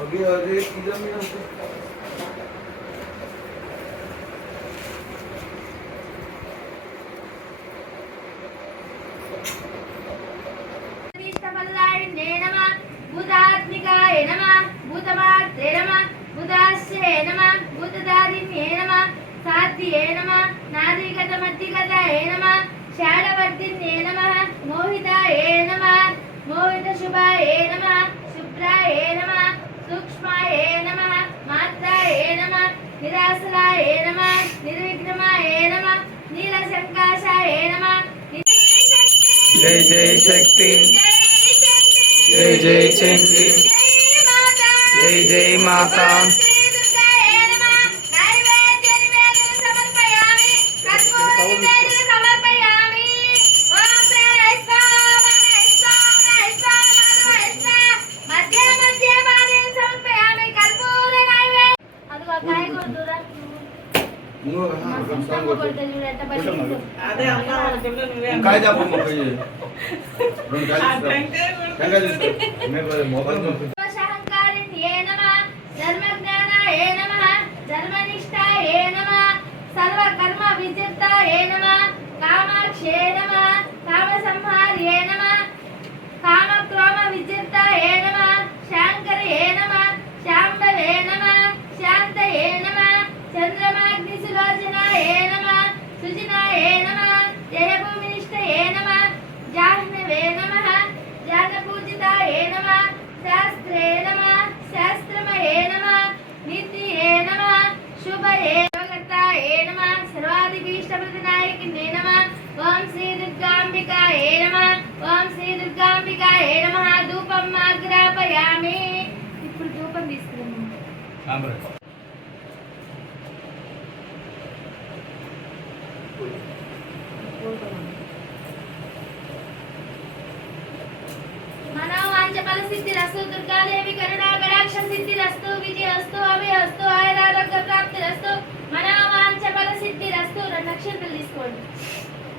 अभी अरे किलो में నాదిగత మధ్యగతాయ నమ శాడవర్ధిన్యే నమ మోహితాయ నమ మోహిత శుభాయ నమ శుభ్రాయ నమ సూక్ష్మాయ నమ మాత్రాయ నమ నిరాసరాయ నమ నిర్విఘ్నమాయ నమ నీలశంకాశాయ నమ జై జై శక్తి. జై జై జై చండి జై జై మాత. మేము మొబైల్ పంపి శాంకారిణ్యే నమః. నమః శాస్త్రే నమః శాస్త్రమయే నమః నిత్యే నమః శుభయే యోగతాయ నమః సర్వాదిభీష్టప్రదనాయకినే నమః ఓం శ్రీ దుర్గాంబికాయ నమః ఓం శ్రీ దుర్గాంబికాయ నమః ధూపం ఆగ్రాపయామి ఇప్పుడు ధూపం తీసుకున్నాము మనోవాంఛఫల సిద్ధిరస్తు దుర్గాదేవి కరుణాకటాక్ష సిద్ధిరస్తు విజయస్తు అభయస్తు ఆయురారోగ్య బల సిద్ధి రస్తు రెండు అక్షంతలు తీసుకోండి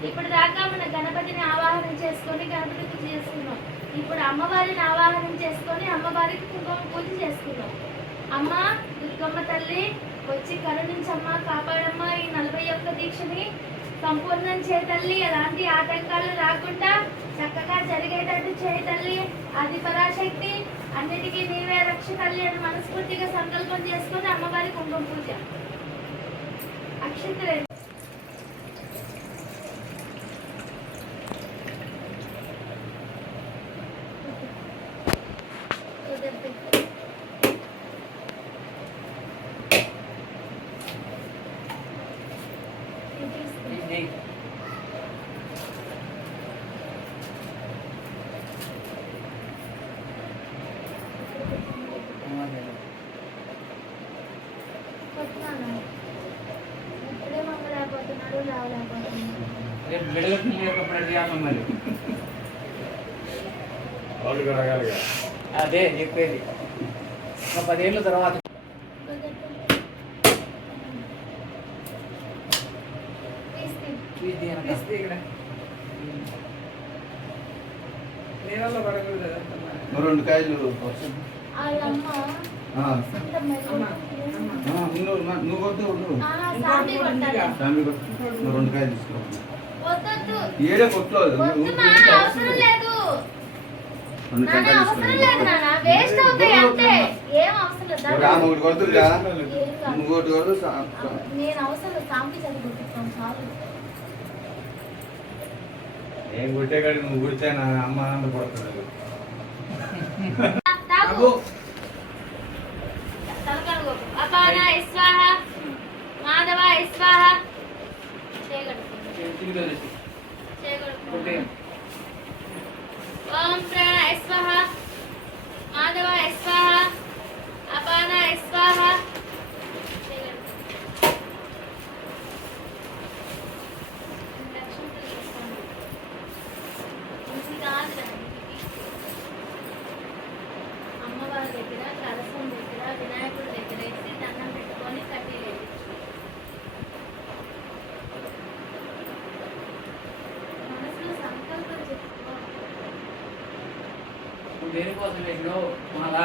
ఇప్పుడు దాకా మన గణపతిని ఆవాహనం చేసుకొని గణపతి పూజ చేసుకున్నాం ఇప్పుడు అమ్మవారిని ఆవాహనం చేసుకొని అమ్మవారికి కుంకుమ పూజ చేసుకున్నాం అమ్మ దుర్గమ్మ తల్లి వచ్చి కరుణించమ్మ కాపాడమ్మ ఈ నలభై ఒక్క దీక్షని సంపూర్ణం చేతల్లి ఎలాంటి ఆటంకాలు రాకుండా చక్కగా జరిగేటట్టు చేయ తల్లి అన్నిటికీ నీవే రక్ష తల్లి అని మనస్ఫూర్తిగా సంకల్పం చేసుకొని అమ్మవారి కుంకుమ పూజ. అక్షంతలే అదే చెప్పేది ఒక పదేళ్ళ తర్వాత. రెండు కాయలు నువ్వు కొట్టు. ఉండు నువ్వు రెండు కాయలు తీసుకో. ఏడే కొట్టుకోవాలి వద్దు మా, అవసరం లేదు. రెండు నాన్న టెంకాయలు అవసరం లేదు నాన్న. వేస్ట్ అవుతాయి అంతే. ఏం అవసరం లేదు. తీసుకో. దా. రామ ఒకటి కొడుతుందిగా ఏం కాదు. నువ్వు ఒకటి కొడు సా- సా- నేను అవసరం లేదు. సాంపి చదువుకుంటాను చాలు. ఏం కొట్టే కాడి నువ్వు కొడితే నా అమ్మ ఆనంద పడుతున్నాడు తాగు ఇస్వాహ మాధవ ఇస్వాహ ఓం ప్రాణ ఇస్వాహ మాధవ ఇస్వాహ అపాన ఇస్వాహ దేనికోసం ఎన్నో కొనలా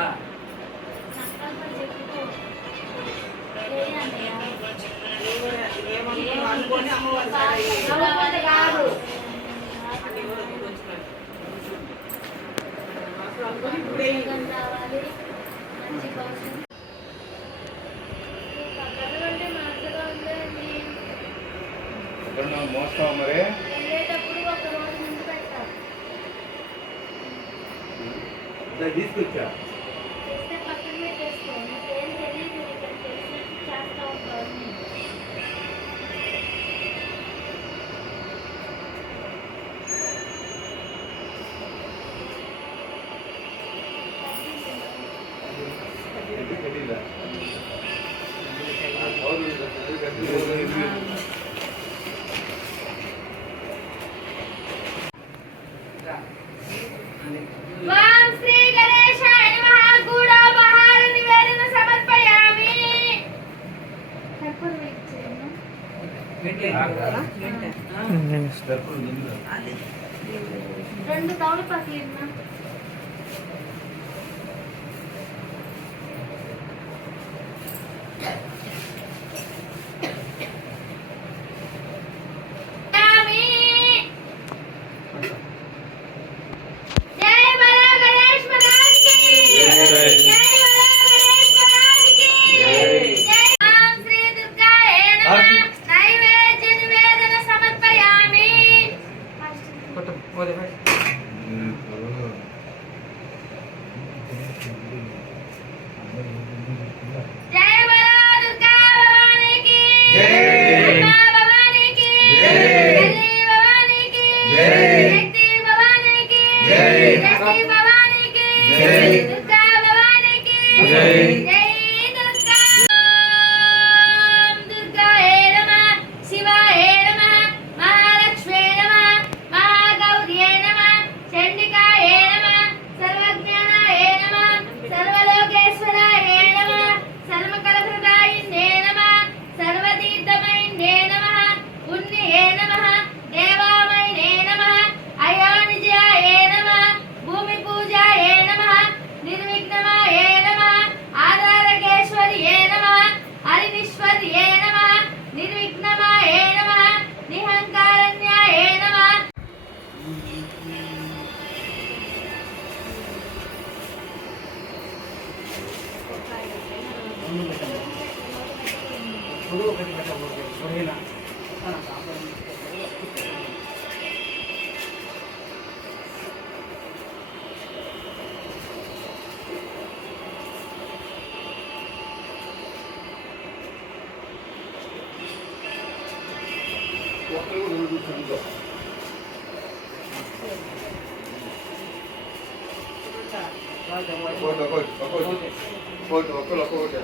మోస్తావు మరి? వెళ్ళేటప్పుడు ఒక రోజు ముందు పెట్టాలి తీసుకొచ్చా ரெண்டு தவளை பாசி இருந்தா గురువు ఒకటి పెట్టబోతే గురైన తన ఒక్కరు కూడా చూస్తుందో ఒక్కరు ఒక్కరు ఒక్కరు ఒక్కరు ఒక్కరు